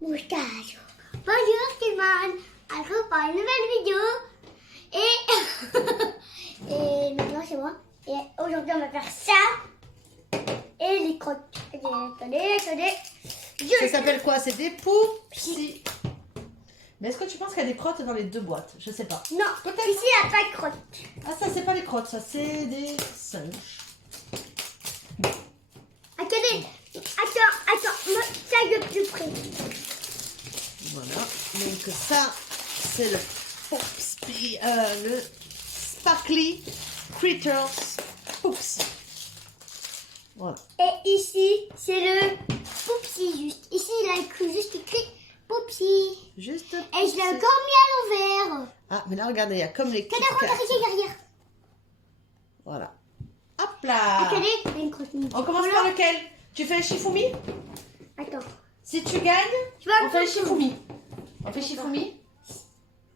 Moustache. Bonjour tout le monde. On se retrouve pour une nouvelle vidéo. Et maintenant c'est moi. Et aujourd'hui on va faire ça. Et les crottes. Attendez. Ça s'appelle quoi? C'est des poupsies. Mais est-ce que tu penses qu'il y a des crottes dans les deux boîtes? Je sais pas. Non, peut-être. ici il n'y a pas de crottes. Ah, ça c'est pas les crottes, ça c'est des singes. Attendez. Attends. Ça de plus près. Voilà. Donc ça c'est le le Sparkly Critters Poupsie. Voilà. Et ici c'est le Poupsie juste. Ici il a écrit juste écrit Poupsie. Juste. Et je l'ai encore mis à l'envers. Ah, mais là regardez, il y a comme les Kit Regardez, Kats. derrière. Voilà. Hop là. Attendez, il y a une crotte. On commence par lequel? Tu fais un Shifumi? Attends. Si tu gagnes, Tu vas on fait un Shifumi. On fait Shifumi?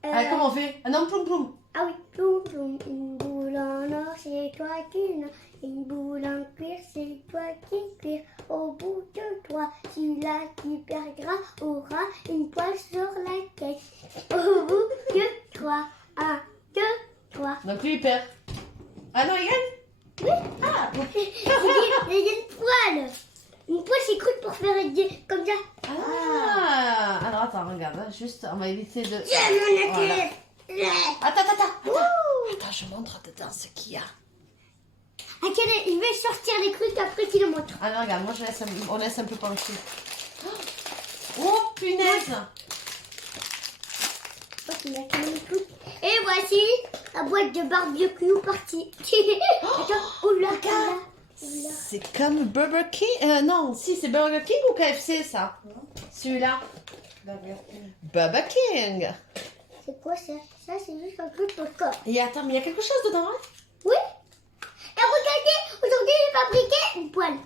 Allez, comment on fait? Un homme ploum ploum. Ah oui. Ploum, ploum, une boule en or, c'est toi qui n'as. Une boule en cuir, c'est toi qui cuire. Au bout de toi, celui-là qui perdra aura une poêle sur la tête. Au bout de toi, 1, 2, 3. Donc lui il perd. Ah non, il gagne? Oui. Ah, Il y a une poêle. Une poêle, c'est cool pour faire comme ça. ah. Alors attends, regarde, hein, juste, on va éviter de... J'ai mon Voilà. tête. Attends, je montre dedans ce qu'il y a. Attendez, je vais sortir les trucs après tu le montres. Ah non, regarde, moi on laisse un peu pencher. Oh, punaise! Et voici la boîte de barbecue partie. Attends, oula. C'est comme Burger King. Non, si, c'est Burger King ou KFC ça? Celui-là? Burger King. C'est quoi ça? Ça, c'est juste un truc pour le corps. Et attends, mais il y a quelque chose dedans, hein? Oui. Et regardez, aujourd'hui, j'ai fabriqué une poêle.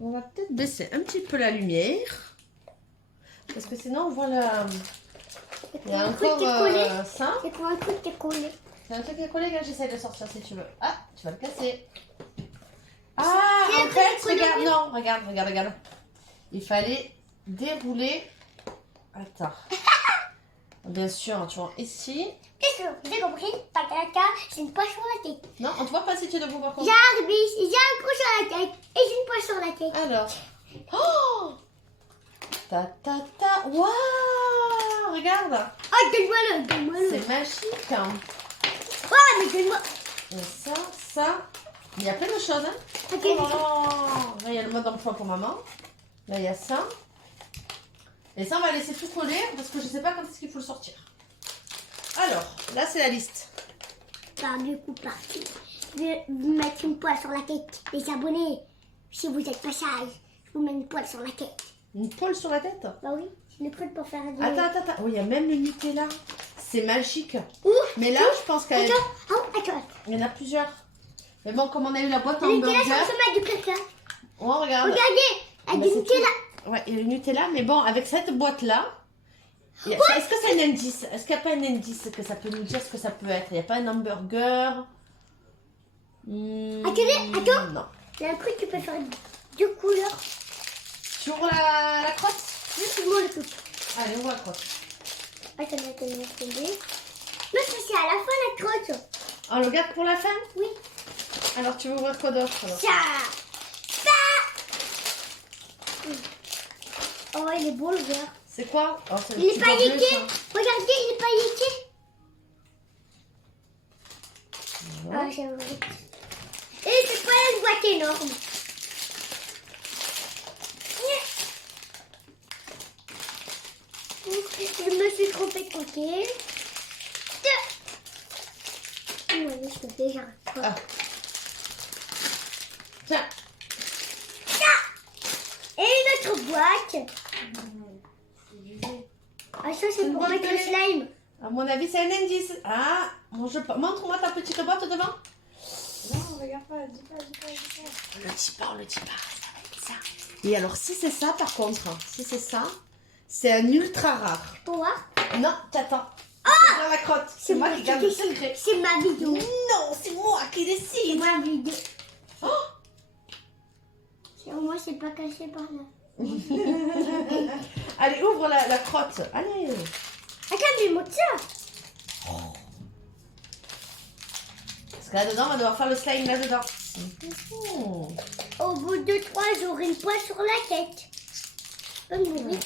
On va peut-être baisser un petit peu la lumière. Parce que sinon, on voit la... Il y a encore ça. C'est quoi un truc qui est collé? C'est un truc qui est collé, là, j'essaie de sortir si tu veux. Ah, tu vas le placer. Ah, C'est en un fait, truc collé. regarde, non, regarde. Il fallait dérouler... Attends. Bien sûr, tu vois, ici... Qu'est-ce que vous avez compris? Patata, c'est une poêle sur la tête. Non, on te voit pas si tu es debout par contre. J'ai un trou sur la tête et j'ai une poêle sur la tête. Alors. Oh! Waouh! Regarde! Oh, donne-moi-le. C'est magique! Hein. Oh, mais donne-moi. Et ça. Il y a plein de choses, hein? Ok. Oh là là! Là, il y a le mode d'emploi pour maman. Là, il y a ça. Et ça, on va laisser tout coller parce que je sais pas quand est-ce qu'il faut le sortir. Alors, là, c'est la liste. Barbecue parti. Je vais vous mettre une poêle sur la tête. Les abonnés, si vous êtes pas sages, je vous mets une poêle sur la tête. Une poêle sur la tête? Bah oui, c'est le truc pour faire des... Attends. Oh, il y a même le Nutella. C'est magique. Ouh, Mais là, je pense qu'il Attends. y en a plusieurs. Mais bon, comme on a eu la boîte Le en Nutella, hamburger... ça ressemble à du caca. Oh, regarde. Regardez, avec Bah, du c'est Nutella. Ouais, il y a le Nutella, mais bon, avec cette boîte-là, est-ce que c'est un indice? Est-ce qu'il n'y a pas un indice que ça peut nous dire ce que ça peut être? Il n'y a pas un hamburger? Attends. Non. Il y a un truc qui peut faire deux couleurs. Tu ouvres la crotte? Juste moi le truc. Allez, ouvre la crotte. Attendez. Non, ça c'est à la fin la crotte. On le garde pour la fin? Oui. Alors, tu veux ouvrir quoi d'autre? Ça. Oh, il est beau le vert. C'est quoi? Oh, c'est le Il est petit bord bleu, pailleté. ça. Regardez, il est pailleté. Ouais. Ah, j'aimerais. Et c'est pas une boîte énorme. Je me suis trompée de côté. Oui, je peux déjà. Ah. Tiens. Et une autre boîte. Ah, ça c'est Une pour boîte mettre de le lait. slime. À mon avis, c'est un indice. Ah, montre-moi ta petite boîte devant. Non, regarde pas, dis pas. On le dit pas, ça va être ça. Et alors, si c'est ça, par contre, c'est un ultra rare. Pour voir. Non, t'attends. Dans la crotte. C'est moi qui garde le secret. C'est ma vidéo. Non, c'est moi qui C'est décide. ma vidéo. Oh, C'est moi, c'est pas caché par là. Allez, ouvre la crotte. Allez. Attends, mais montre ça. Parce que là-dedans, on va devoir faire le slime là-dedans. Au bout de 3, j'aurai une poêle sur la tête. Bonne journée.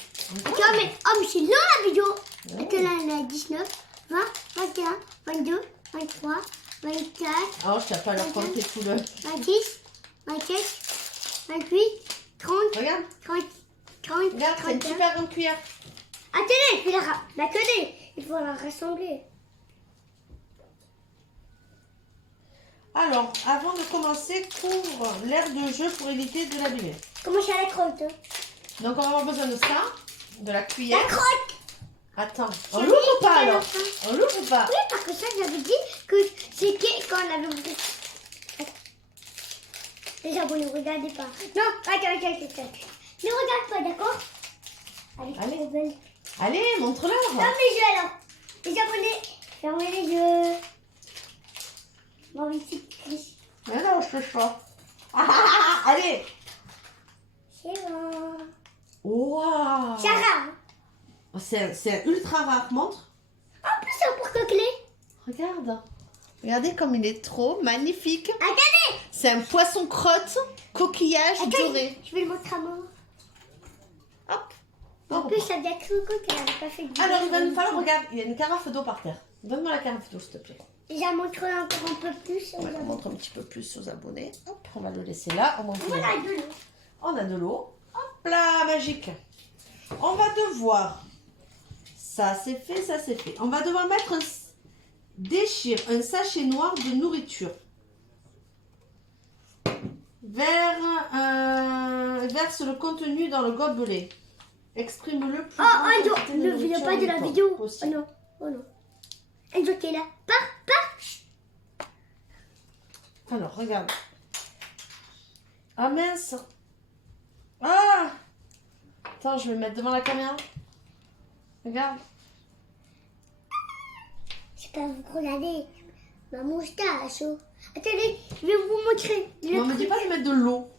Attends, mais, oh, mais c'est long la vidéo. Attends, là, on a 19, 20, 21, 22, 23, 24, Ah, je t'ai pas leur compter tout le... 26, 27, 28, 30, Regarde, 30, 30, regarde, c'est une 31. super grande cuillère. Attendez, il faut la coller. Il faut la rassembler. Alors, avant de commencer, couvre l'aire de jeu pour éviter de l'abîmer. Comment ça la crotte? Donc, on va avoir besoin de ça, de la cuillère. La crotte. Attends, on J'avais l'ouvre dit ou pas qu'à la alors? fin. On l'ouvre ou pas? Oui, parce que ça, j'avais dit que c'était quand on avait ouvert. Les abonnés, ne regardez pas. Non, attends. Ne regarde pas, d'accord? Elle est Allez. trop belle. Allez, montre-leur. Ferme les yeux alors. Les abonnés, fermez les yeux. Bon, ici, Chris. Mais non, je fais pas. Allez. C'est bon. Waouh. Sarah. C'est ultra rare, montre. En plus, c'est pour coqueler. Regarde. Regardez comme il est trop magnifique. Attendez. C'est un poisson crotte, coquillage doré. Je vais le montrer à maman. Hop. En plus, ça vient cru qu'elle n'avait pas fait de Alors, il va nous falloir, vidéo. regarde, il y a une carafe d'eau par terre. Donne-moi la carafe d'eau, s'il te plaît. J'ai montré encore un peu plus. On va la montrer un petit peu plus aux abonnés. Hop, on va le laisser là. Voilà, de l'eau. On a de l'eau. Hop là, magique. On va devoir... Ça, c'est fait, ça, c'est fait. On va devoir mettre un... Déchire un sachet noir de nourriture. Verse le contenu dans le gobelet. Exprime-le plus. Oh, Enzo, ne viens pas de la vidéo. Oh non, oh non. Enzo, t'es là. Pars. Alors, regarde. Ah mince. Ah. Attends, je vais me mettre devant la caméra. Regarde. Je peux vous regarder ma moustache. Oh. Attendez, je vais vous montrer. Non, me dis pas de mettre de l'eau.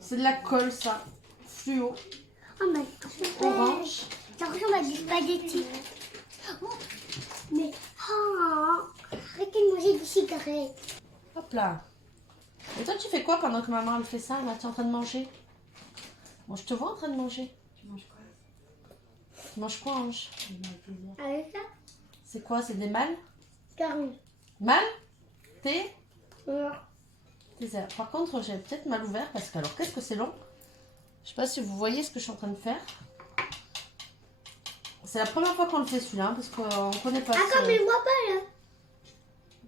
C'est de la colle, ça. Fluo. Oh, mais Orange. ça ressemble à des spaghettis. Oh, mais, arrêtez de manger des cigarettes. Hop là. Et toi, tu fais quoi pendant que maman elle fait ça? Là, tu es en train de manger? Bon, je te vois en train de manger. Tu manges quoi? Tu manges quoi, Ange? Avec ça, C'est quoi? C'est des mâles? 40. Mâles? Thé? Non. Par contre, j'ai peut-être mal ouvert parce que alors, qu'est-ce que c'est long? Je sais pas si vous voyez ce que je suis en train de faire. C'est la première fois qu'on le fait celui-là, parce qu'on connaît pas. Ah, comme il voit pas là.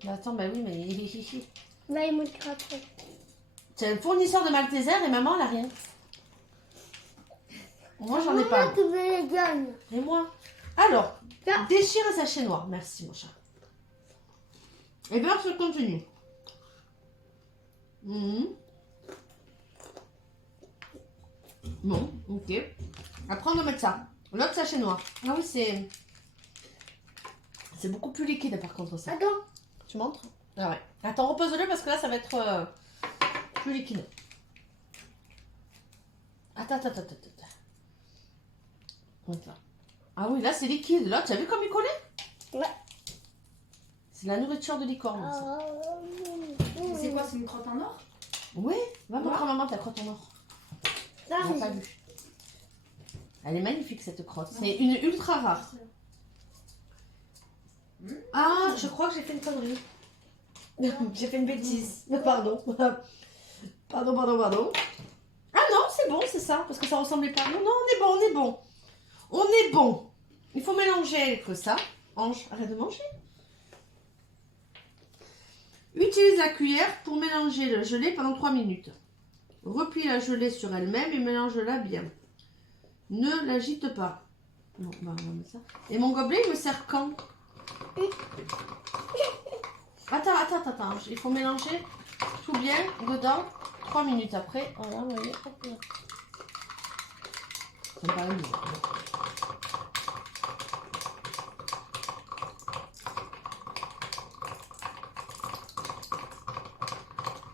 Bah, attends, bah oui, mais... On va les montrer après. C'est un fournisseur de Malteser et maman, elle a rien. Moi, j'en ai pas. Maman qui me les donne. Et moi? Alors, Ça. déchire un sachet noir. Merci, mon chat. Et verse le contenu. Bon, ok. Après, on va mettre ça. L'autre sachet noir. Ah oui, c'est... C'est beaucoup plus liquide, par contre, ça. Attends. Tu montres? Ah ouais. Attends, repose-le parce que là, ça va être plus liquide. Attends. Donc là. Ah oui, là, c'est liquide. Là, tu as vu comme il collait? Ouais. C'est la nourriture de licorne, ça. C'est quoi? C'est une crotte en or? Oui, va montrer à maman ta crotte en or. Ça, On n'a pas vu. Elle est magnifique, cette crotte. C'est une ultra rare. Ah, je crois que j'ai fait une connerie. J'ai fait une bêtise. Pardon. Pardon. Ah non, c'est bon, c'est ça. Parce que ça ressemblait pas. Non, on est bon. On est bon. Il faut mélanger avec ça. Ange, arrête de manger. Utilise la cuillère pour mélanger le gelée pendant 3 minutes. Replie la gelée sur elle-même et mélange-la bien. Ne l'agite pas. Bon, bah, on va mettre ça. Et mon gobelet, il me sert quand? Attends. Il faut mélanger tout bien dedans. 3 minutes après. Voilà, vous voyez. Hop là. Ça me paraît bien.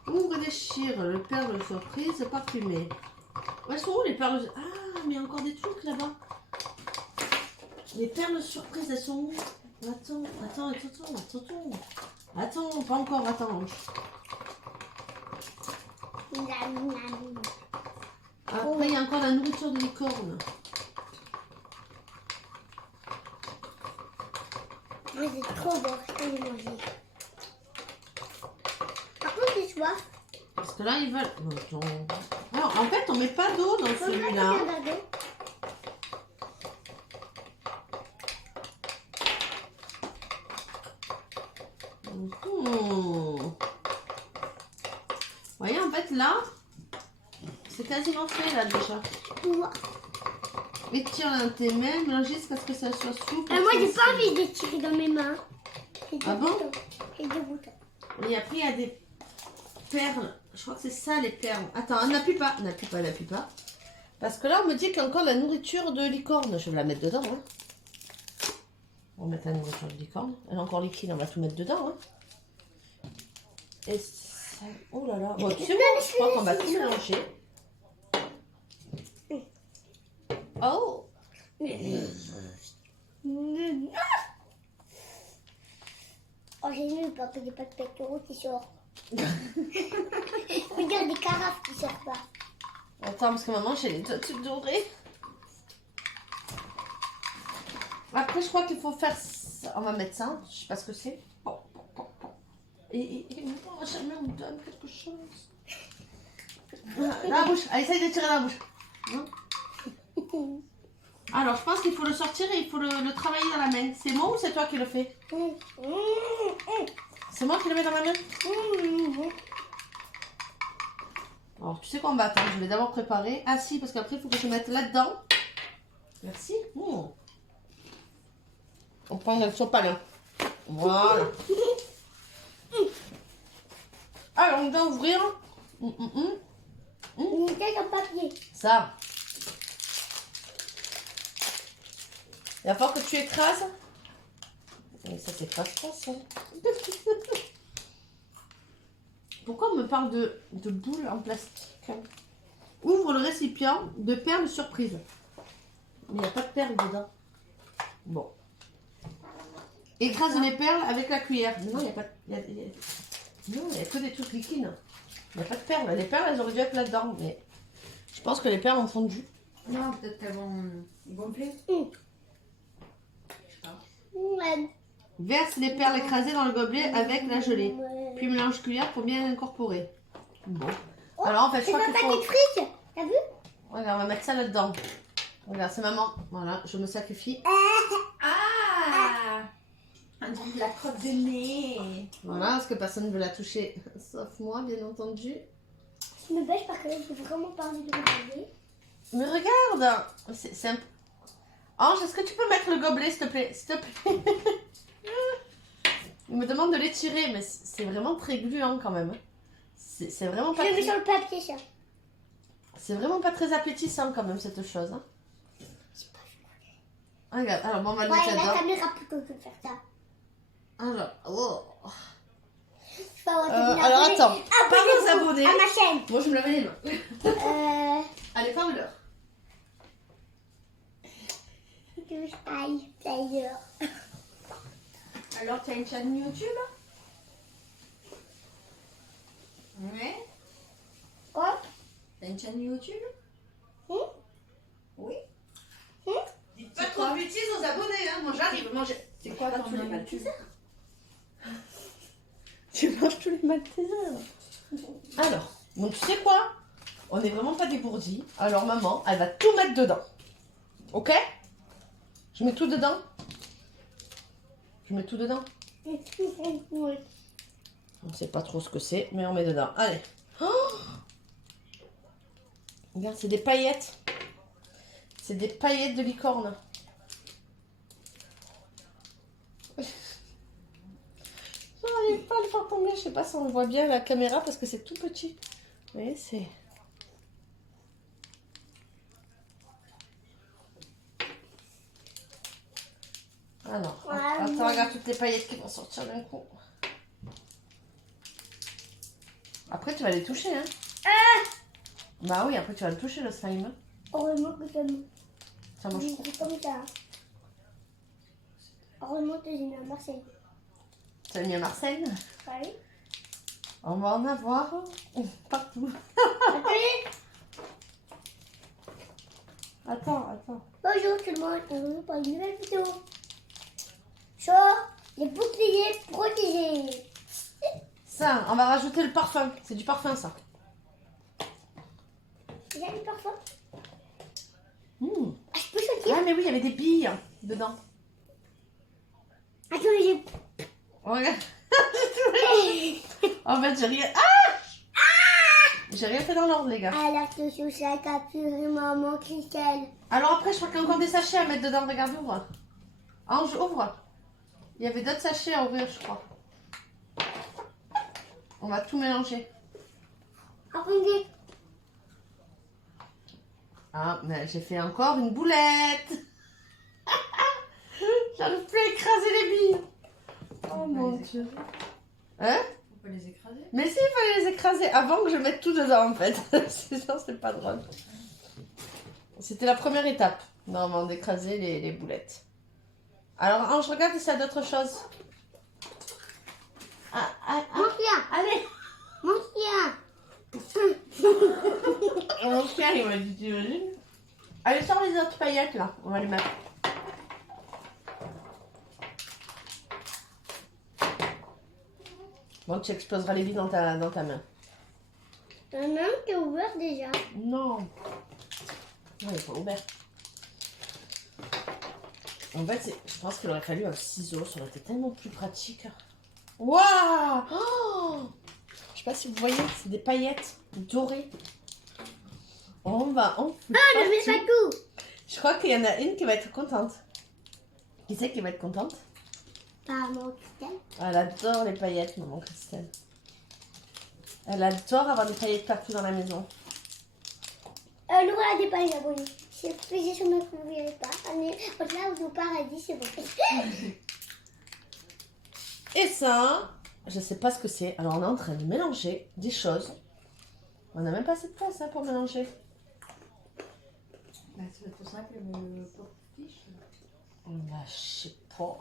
Ouvre et déchire le perle de surprise parfumé. Elles sont où les perles? Ah, mais il y a encore des trucs là-bas. Les perles surprises, elles sont où? Attends. Attends, pas encore, attends. Après, il y a encore la nourriture de licorne. C'est trop bon, je peux le manger. Par contre, j'ai soif. Parce que là, ils veulent... Alors, en fait, on met pas d'eau dans celui-là. Vous voyez, en fait, là, c'est quasiment fait, là, déjà. Étire dans tes mains, mélanger jusqu'à ce que ça soit souple. Moi, j'ai pas envie de tirer dans mes mains. Ah bon? J'ai des boutons. Et après, il y a des perles. Je crois que c'est ça, les perles. Attends, n'appuie pas. Parce que là, on me dit qu'il y a encore la nourriture de licorne. Je vais la mettre dedans. Hein. On va mettre la nourriture de licorne. Elle est encore liquide, on va tout mettre dedans. Hein. Et ça... Oh là là. Bon, tu sais quoi? Je crois qu'on va tout mélanger. Oh! Oh, j'ai vu parce qu'il n'y a pas de pectoraux qui sortent. Regarde des carafes qui sortent pas. Attends, parce que maman, j'ai les doigts tout dorés. Après, je crois qu'il faut faire ça. On va mettre ça. Je sais pas ce que c'est. Et maintenant, jamais on me donne quelque chose. Dans la bouche. Allez, essaye de tirer dans la bouche. Hein? Alors, je pense qu'il faut le sortir et il faut le travailler dans la main. C'est moi ou c'est toi qui le fais? C'est moi qui le mets dans ma main? Alors, tu sais qu'on va attendre. Je vais d'abord préparer. Ah si, parce qu'après, il faut que je mette là-dedans. Merci. On prend le sopalin. Voilà. Alors, on doit ouvrir. Quel papier? Ça. Il va falloir que tu écrases. Et ça s'écrase pas, ça. Pourquoi on me parle de boules en plastique? Ouvre le récipient de perles surprises. Mais il n'y a pas de perles dedans. Bon. Écrase les perles avec la cuillère. Mais non, il n'y a pas... Non, il n'y a que des trucs liquides. Il n'y a pas de perles. Les perles, elles auraient dû être là-dedans. Mais je pense que les perles ont fondu. Non, peut-être qu'elles vont gonfler. Verse les perles écrasées dans le gobelet avec la gelée. Puis mélange cuillère pour bien incorporer. Bon. Alors en fait, je crois qu'il faut... frites. T'as vu? Regarde, on va mettre ça là-dedans. Regarde, c'est maman. Voilà, je me sacrifie. Ah, un truc de la crotte de nez. Voilà, parce que personne ne veut la toucher. Sauf moi, bien entendu. Je me bêche parce que j'ai vraiment pas envie de regarder. Mais regarde, c'est un... Ange, est-ce que tu peux mettre le gobelet, s'il te plaît? S'il te plaît. Il me demande de l'étirer, mais c'est vraiment très gluant quand même. C'est vraiment pas... Je le mets sur le papier, ça. C'est vraiment pas très appétissant quand même, cette chose. Hein. Regarde, alors bon, on va le mettre Ouais, la là-dedans. caméra plutôt que de faire ça. Alors, oh. Je peux avoir des Alors abonnés. attends, parle aux abonnés. À ma chaîne. Moi je me lave les mains. Allez, parle-leur. Que je aille d'ailleurs. Alors, tu as une chaîne YouTube? Ouais. Quoi? T'as une chaîne YouTube? Oui. Dites pas trop de bêtises aux abonnés, hein. Moi j'arrive, manger. C'est quoi ton tous les nom Maltesers? Tu manges tous les Maltesers. Alors, donc tu sais quoi? On n'est vraiment pas dégourdis. Alors maman, elle va tout mettre dedans. Ok? Je mets tout dedans? Je mets tout dedans? Oui. On ne sait pas trop ce que c'est, mais on met dedans. Allez. Oh, regarde, c'est des paillettes. C'est des paillettes de licorne. J'arrive pas à le faire tomber. Je sais pas si on le voit bien à la caméra parce que c'est tout petit. Vous voyez, c'est... Alors, attends, regarde toutes les paillettes qui vont sortir d'un coup. Après, tu vas les toucher, hein. Bah oui, après tu vas le toucher le slime. Heureusement que Ça mange trop. c'est comme ça. Heureusement que j'ai mis à Marseille. Tu as mis à Marseille. Oui. On va en avoir partout. Attendez. Attends. Bonjour tout le monde, on se retrouve pour une nouvelle vidéo. Sur les boucliers protégés. Ça, on va rajouter le parfum. C'est du parfum ça. J'ai mis parfum. Mmh. Ah, je peux choisir. Ah mais oui, il y avait des billes dedans. Attends, j'ai... Regarde. En fait, j'ai rien... Ah J'ai rien fait dans l'ordre, les gars. Alors, attention, ça a capturé maman Christelle. Alors après, je crois qu'il y a encore des sachets à mettre dedans. Regarde, ouvre. Ange, ouvre. Il y avait d'autres sachets à ouvrir, je crois. On va tout mélanger. Attendez. Ah, mais j'ai fait encore une boulette. J'arrive plus à écraser les billes. Oh mon Dieu. Hein? On peut les écraser. Mais si, il fallait les écraser avant que je mette tout dedans, en fait. Sinon, c'est pas drôle. C'était la première étape, normalement, d'écraser les boulettes. Alors, Ange, regarde si y a d'autres choses. Mon chien. Allez. Mon chien. Mon chien, il m'a dit, t'imagines? Allez, sors les autres paillettes, là. On va les mettre. Bon, tu exploseras les billes dans ta main. Il y en a un qui est ouvert déjà. Non. Non, il n'est pas ouvert. En fait, je pense qu'il aurait fallu un ciseau. Ça aurait été tellement plus pratique. Waouh! Oh, je sais pas si vous voyez, c'est des paillettes dorées. On va en foutre. Ah, je mets pas tout. Je crois qu'il y en a une qui va être contente. Qui c'est qui va être contente? Maman Christelle. Elle adore les paillettes, maman Christelle. Elle adore avoir des paillettes partout dans la maison. Nous voilà des paillettes abonnés. Si vous faisiez sur notre ne verrez pas. On est là au paradis, c'est bon. Et ça, je sais pas ce que c'est. Alors on est en train de mélanger des choses. On n'a même pas assez de place hein, pour mélanger. Bah, c'est tout simple, le porte-fiche. Bah, je sais pas.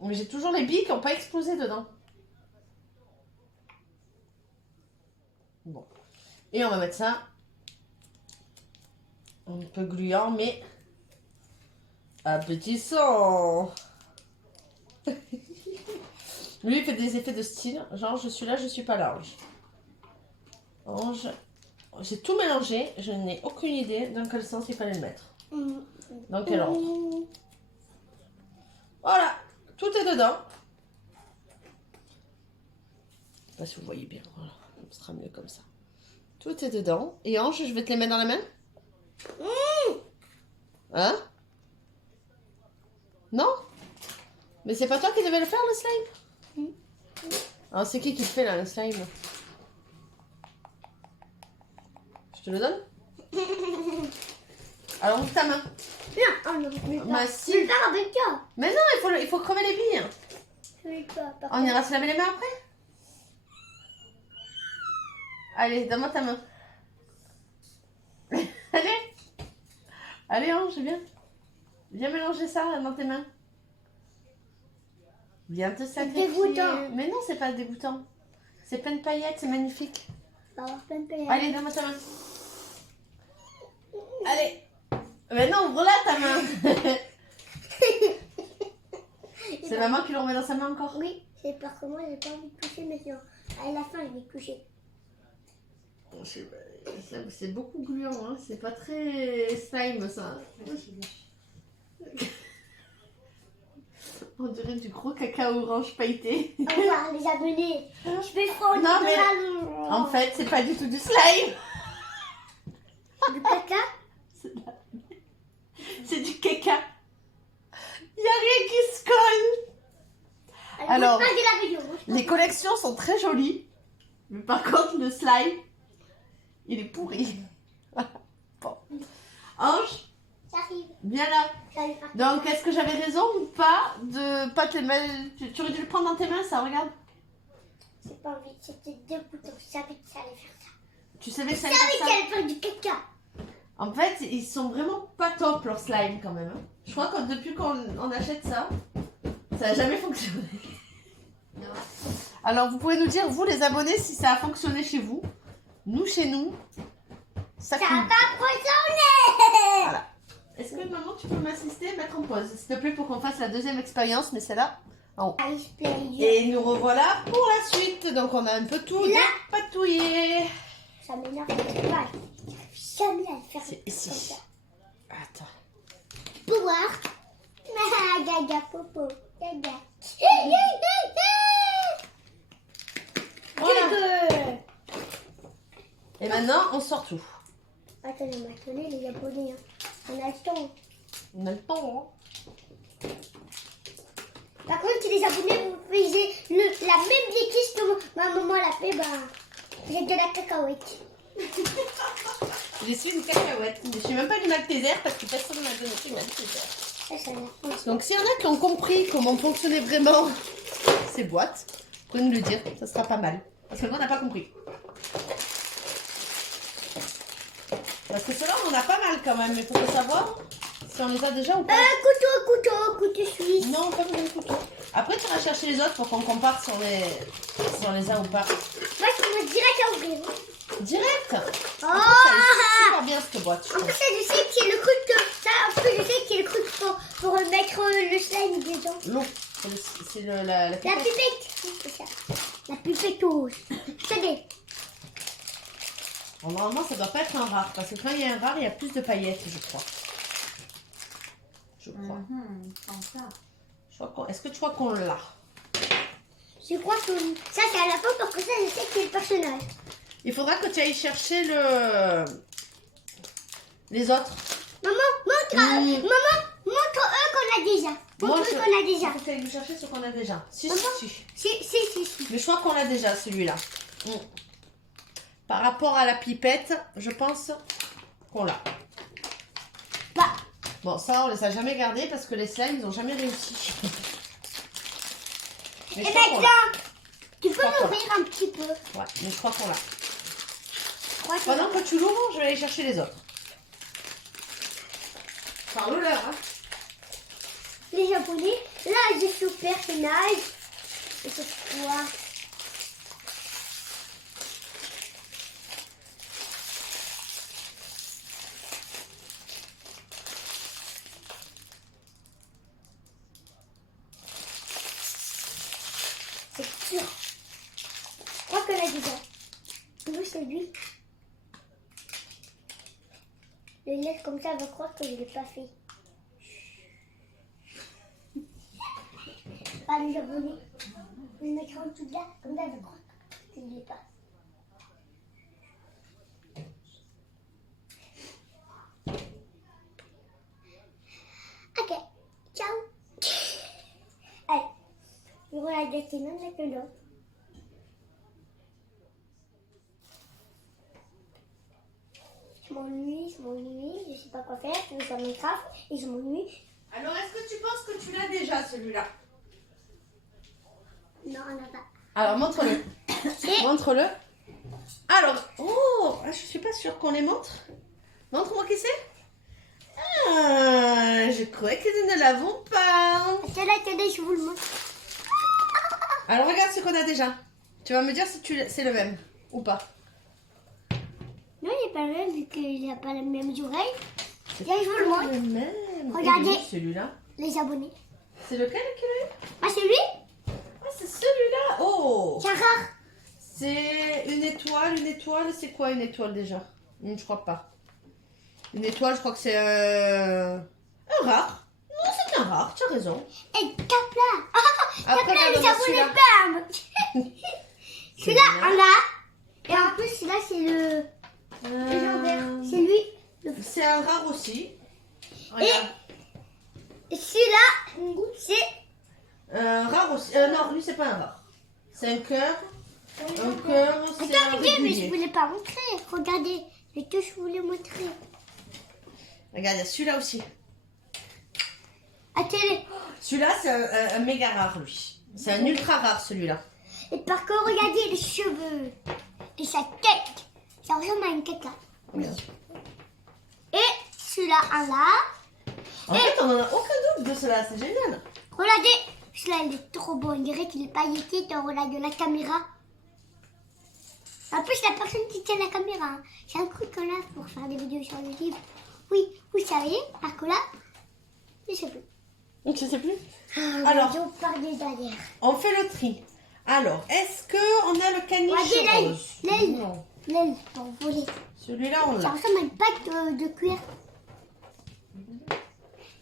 Mais j'ai toujours les billes qui n'ont pas explosé dedans. Bon. Et on va mettre ça un peu gluant, mais à petit son. Lui, il fait des effets de style. Genre, je suis là, je suis pas là. Ange. J'ai tout mélangé. Je n'ai aucune idée dans quel sens il fallait le mettre. Dans quel ordre. Voilà. Tout est dedans. Je sais pas si vous voyez bien. Voilà. Ce sera mieux comme ça. Tout est dedans. Et Ange, je vais te les mettre dans la main. Hein? Non? Mais c'est pas toi qui devais le faire, le slime? Alors, c'est qui le fait, là, le slime? Je te le donne? Alors, ouvre ta main. Non, oh non, mais Bah, pas. si. Mais pas avec toi. Mais non, il faut crever les billes. Je vais pas. par On ira se laver les mains après? Allez, donne-moi ta main. Allez. Allez, Ange, viens. Viens mélanger ça dans tes mains. Viens te sacrifier. dégoûtant. Mais non, c'est pas dégoûtant. C'est plein de paillettes, c'est magnifique. On va avoir plein de paillettes. Allez, donne-moi ta main. Allez. Mais non, ouvre-la ta main. C'est maman qui le remet dans sa main encore? Oui, c'est parce que moi j'ai pas envie de toucher maintenant. À la fin, je vais toucher. C'est beaucoup gluant, hein. C'est pas très slime ça. On dirait du gros cacao orange pailleté. Au revoir les abonnés. Je vais fondre Non, mais de la... en fait, c'est pas du tout du slime. Du caca. C'est du caca. Il n'y a rien qui se colle. Alors, Moi, je regarde la vidéo. les collections sont très jolies. Mais par contre, le slime, il est pourri. Bon. Ange, J'arrive. viens là. Salut. Donc, est-ce que j'avais raison ou pas de pas te le mettre? Tu aurais dû le prendre dans tes mains, ça, regarde. J'ai pas envie, c'était dégoûtant. Je savais que ça allait faire ça. Tu savais que ça Ça allait veut faire ça? qu'elle fait du caca. En fait, ils sont vraiment pas top leur slime quand même. Hein. Je crois que depuis qu'on achète ça, ça n'a jamais fonctionné. Non. Alors vous pouvez nous dire, vous les abonnés, si ça a fonctionné chez vous. Nous, chez nous, ça Ça coule. va fonctionner. Voilà. Est-ce que maman, tu peux m'assister et mettre en pause, s'il te plaît, pour qu'on fasse la deuxième expérience, mais celle-là en haut. Ice play. Et nous revoilà pour la suite. Donc on a un peu tout Là. dépatouillé. Ça m'énerve. J'arrive jamais à le faire. C'est comme ici. ça. Attends. Pour voir. Ah, gaga, popo. Gaga. Voilà. Et maintenant, on sort tout. Attendez, maintenant, les abonnés. Hein. On a le temps. On a le temps, hein. Par contre, si les abonnés vous faisiez la même bêtise que ma maman l'a fait, bah, j'ai de la cacahuète. Je suis une cacahuète. Je suis même pas du Malteser parce que personne ne m'a donné du Malteser. Ça l'a fait. Donc s'il y en a qui ont compris comment fonctionnaient vraiment ces boîtes, vous pouvez nous le dire, ça sera pas mal. Parce que nous on n'a pas compris. Parce que ceux-là on en a pas mal quand même, mais il faut savoir si on les a déjà ou pas. Couteau suisse. Non, pas besoin de couteau. Après tu iras chercher les autres pour qu'on compare si on les a ou pas. Moi, je commence direct à ouvrir. Direct. Oh! Ça est super bien cette boîte. Je En trouve. plus, je sais qu'il y a le truc ça, en plus, je sais qu'il y a le truc pour mettre le slime dedans. L'eau, c'est la La pipette. C'est ça. La pipette rouge. Tenez. Bon, normalement, ça doit pas être un rare, parce que quand il y a un rare, il y a plus de paillettes, je crois. Je crois. Comme ça. Est-ce que tu crois qu'on l'a? Je crois que ça, c'est à la fin parce que ça, je sais qu'il y a le personnage. Il faudra que tu ailles chercher les autres. Maman, montre eux qu'on a déjà. Montre eux qu'on a déjà. Il faut que tu ailles nous chercher ce qu'on a déjà. Si, Maman. si, si. Si. Mais je crois qu'on l'a déjà, celui-là. Par rapport à la pipette, je pense qu'on l'a. Bah, Bon, ça, on les a jamais gardés parce que les slimes, ils n'ont jamais réussi. Mais et je crois qu'on l'a. maintenant, tu peux crois qu'on m'ouvrir un petit peu. Ouais, mais je crois qu'on l'a. Je crois que- Pendant que tu l'ouvres, je vais aller chercher les autres. Parle-leur, hein. Les japonais, là, je suis au personnage. Et c'est quoi? C'est sûr. Je crois qu'on a déjà. Oui, c'est lui. Le laisse comme ça, elle va croire que je ne l'ai pas fait. Pas les abonnés. Je vais le mettre en dessous de là, comme ça, elle va croire que je ne l'ai pas. Ok, ciao. Allez, je vais la gâter même avec le dos. Je m'ennuie, je sais pas quoi faire, je vais faire Minecraft et je m'ennuie. Alors, est-ce que tu penses que tu l'as déjà, celui-là? Non, on n'a pas. Alors, montre-le. Montre-le. Alors, oh, je suis pas sûre qu'on les montre. Montre-moi qui c'est. Ah, je crois que nous ne l'avons pas. Attendez, je vous le montre. Alors, regarde ce qu'on a déjà. Tu vas me dire si c'est le même ou pas. Non, il n'est pas le même vu qu'il n'a pas les mêmes oreilles. Viens, je vous le montre. Le même. Regardez. Il est où, celui-là. Les abonnés. C'est lequel qu'il a eu? Ah, c'est lui? Ah, c'est celui-là. Oh. C'est rare. C'est une étoile, c'est quoi une étoile déjà? Je crois pas. Une étoile, je crois que c'est un rare. Non, c'est un rare, tu as raison. Et Capla. Après, Capla, les regarde abonnés celui-là. perdent. Celui-là, on l'a. Et en plus, celui-là, c'est le légendaire. C'est lui. C'est un rare aussi. Regarde. Et celui-là, c'est... Un rare aussi. Non, lui, c'est pas un rare. C'est un cœur. Un cœur, c'est un Attends, mais je régulier. voulais pas montrer. Regardez, les deux, je voulais montrer. Regarde, il y a celui-là aussi. Attendez. Celui-là, c'est un méga rare, lui. C'est un ultra rare, celui-là. Et par contre, regardez les cheveux. Et sa tête. Ça ressemble à une caca. Regarde. Et celui-là, un là. En fait, on n'en a aucun doute de cela, c'est génial. Regardez, celui-là, il est trop beau. On dirait qu'il est pailleté dans la caméra. En plus, la personne qui tient la caméra, hein, c'est un truc qu'on a pour faire des vidéos sur YouTube. Oui, vous savez, par que là, je sais plus. Donc, je sais plus. Alors, Alors. on part des derrière. On fait le tri. Alors, est-ce qu'on a le caniche Regardez rose? l'aile. Non. L'aile pour voler. Celui-là, on Ça l'a. ressemble à une pâte de cuir.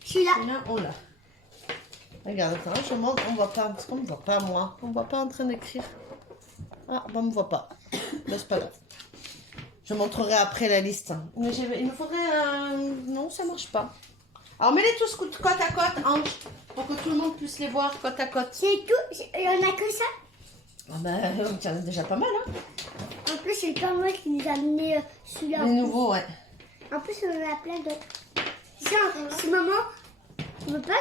Celui-là. Celui-là, on l'a. Regarde, attends, je montre, on voit pas, parce qu'on me voit pas, moi. On me voit pas en train d'écrire. Ah, bah, on me voit pas. Ben, c'est pas grave. Je montrerai après la liste. Mais il me faudrait un... Non, ça marche pas. Alors, mets-les tous côte à côte, Ange, pour que tout le monde puisse les voir côte à côte. C'est tout. Il y en a que ça. Ah ben, il y en a déjà pas mal, hein. En plus, c'est pas moi qui nous a amené celui-là. Les nouveaux, ouais. En plus, on en a plein d'autres. C'est maman. On veut pas.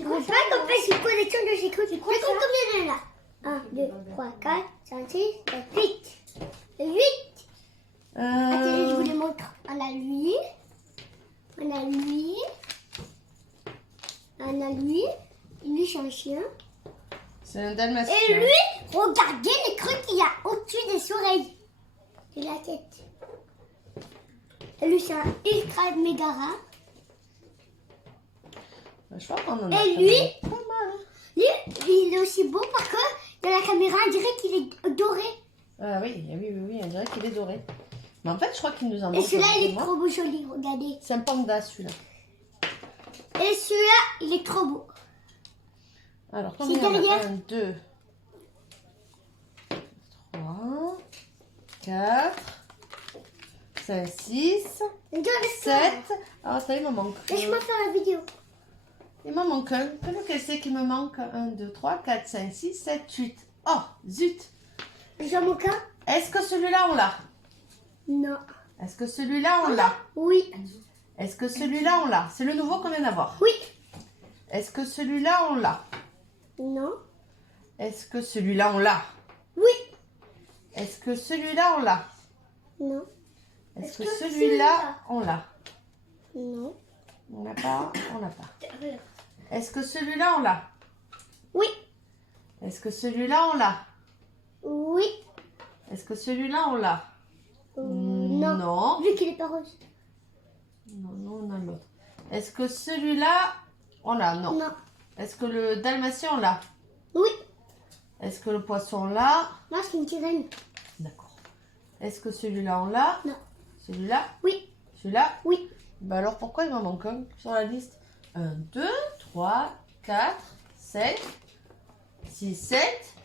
On veut pas qu'on fasse une collection de chez Coty. C'est combien de là 1, 2, 3, 4, 5, 6, 7, 8. 8. Attendez, je vous les montre. On a lui. On a lui. On a lui. Lui, c'est un chien. C'est un dalmatien. Et lui, regardez les trucs qu'il y a au-dessus des oreilles. Et la tête. Et lui, c'est un ultra méga rare. Je crois qu'on en a Et pas lui, mal. Pas mal, hein. lui, il est aussi beau parce que dans la caméra, on dirait qu'il est doré. Ah oui, on dirait qu'il est doré. Mais en fait, je crois qu'il nous en Et manque celui-là, il est vraiment. trop beau, joli, regardez. C'est un panda, celui-là. Et celui-là, il est trop beau. Alors, C'est combien il y en a? derrière. 1, 2, 3, 4, 5, 6, Dans le 7. Ah, ça, il me manque. Laisse-moi faire la vidéo. Il m'en manque un. Quel c'est qui me manque? 1, 2, 3, 4, 5, 6, 7, 8. Oh, zut. J'en manque un? Est-ce que celui-là, on l'a? Non. Est-ce que celui-là, on l'a? Oui. Est-ce que celui-là, on l'a? C'est le nouveau qu'on vient d'avoir. Oui. Est-ce que celui-là, on l'a? Non. Est-ce que celui-là, on l'a? Oui. Est-ce que celui-là, on l'a? Non. Est-ce que celui-là, on l'a? Non. On n'a pas, on n'a pas. Est-ce que celui-là, on l'a? Oui. Est-ce que celui-là, on l'a? Oui. Est-ce que celui-là, on l'a? Non. Non. Vu qu'il est pas rose. Non, on a l'autre. Est-ce que celui-là, on l'a? Non. Non. Est-ce que le dalmatien, on l'a? Oui. Est-ce que le poisson, on l'a? Non, c'est une sirène. D'accord. Est-ce que celui-là, on l'a? Non. Celui-là? Oui. Celui-là? Oui. Bah alors pourquoi il m'en manque un sur la liste? 1, 2, 3, 4, 5, 6, 7,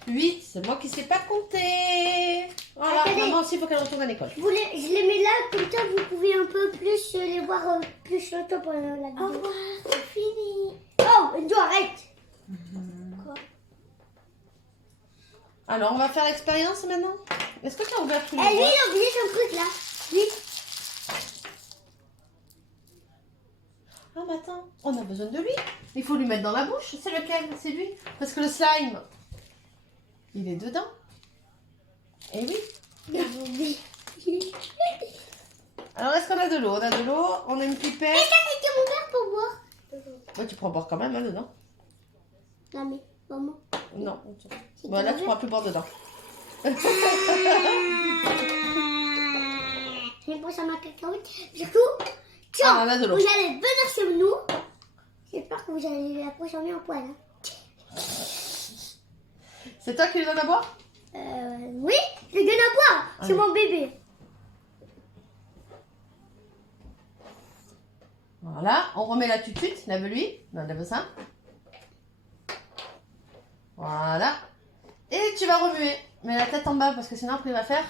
8. C'est moi qui ne sais pas compter. Voilà, Attendez. maman aussi, il faut qu'elle retourne à l'école. Je les mets là, comme ça vous pouvez un peu plus les voir plus longtemps pendant la vidéo. Au revoir, c'est fini. Oh, Enzo, arrête. Quoi? Alors, on va faire l'expérience maintenant. Est-ce que tu as ouvert tous les Eh, lui, boîtes? il a oublié son truc là. Lui. Ah, mais attends, on a besoin de lui. Il faut lui mettre dans la bouche. C'est lequel? C'est lui. Parce que le slime, il est dedans. Eh oui. Il a oublié. Alors, est-ce qu'on a de l'eau? On a de l'eau, on a une Et pipette. ça, c'était mon verre pour boire. Ouais, tu pourras boire quand même, hein, dedans. Non, mais maman. Non. C'est Bon, là, ton tu pourras plus boire dedans. Je vais prendre ma cacahuète. Surtout, Ah, on a de l'eau. vous allez venir chez nous. J'espère que vous allez la transformer en poêle. Hein. C'est toi qui lui donne à boire? Oui, je lui donne à boire. C'est Allez. mon bébé. Voilà, on remet là tout de suite. Lave-lui. Non, lave ça. Voilà. Et tu vas remuer. Mets la tête en bas parce que sinon après il va faire.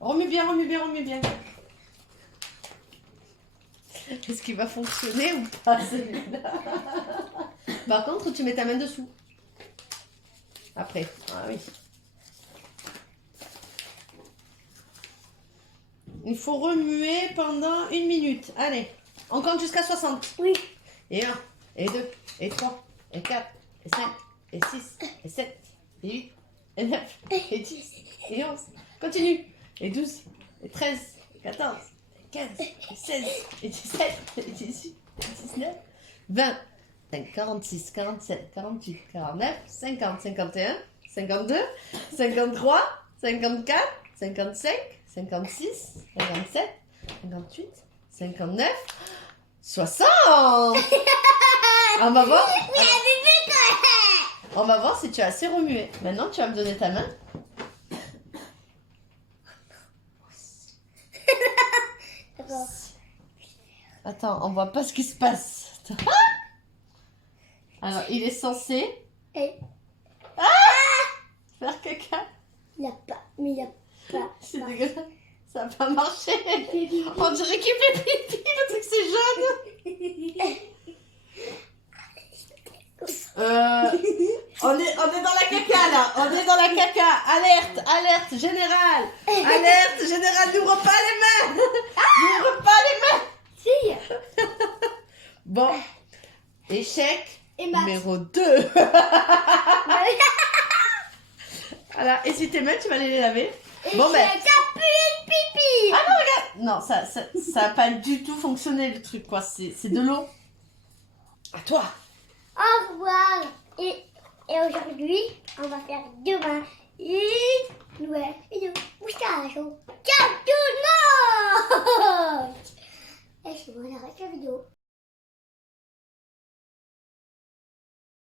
Remue bien, remue bien, remue bien. Est-ce qu'il va fonctionner ou pas celui-là? Par contre, tu mets ta main dessous. Après. Ah oui. Il faut remuer pendant 1 minute. Allez, on compte jusqu'à 60. Oui. Et 1, et 2, et 3, et 4, et 5, et 6, et 7, et 8, et 9, et 10, et 11. Continue. et 12, et 13, et 14, et 15, et 16, et 17, et 18, et 19, 20, 46, 47, 48, 49, 50, 51, 52, 53, 54, 55, 56, 57, 58, 59, 60. On va voir. On va voir si tu as assez remué. Maintenant, tu vas me donner ta main. D'accord. Attends, on voit pas ce qui se passe. Alors, il est censé Et faire caca. il a pas, mais il a pas. C'est dégueulasse. Ça n'a pas marché. On dirait qu'il fait pipi. Le truc, c'est jaune. On est dans la caca là, on est dans la caca. Alerte générale. Alerte générale, n'ouvre pas les mains. N'ouvre pas les mains. Si. Bon, échec Et Max. numéro 2. Voilà, et si tes mains, tu vas aller les laver. Bon, ben. Ça pue le pipi. Ah non, regarde. Non, ça a pas du tout fonctionné le truc, quoi. C'est de l'eau. À toi. Au revoir. Et aujourd'hui, on va faire demain une nouvelle vidéo moustache.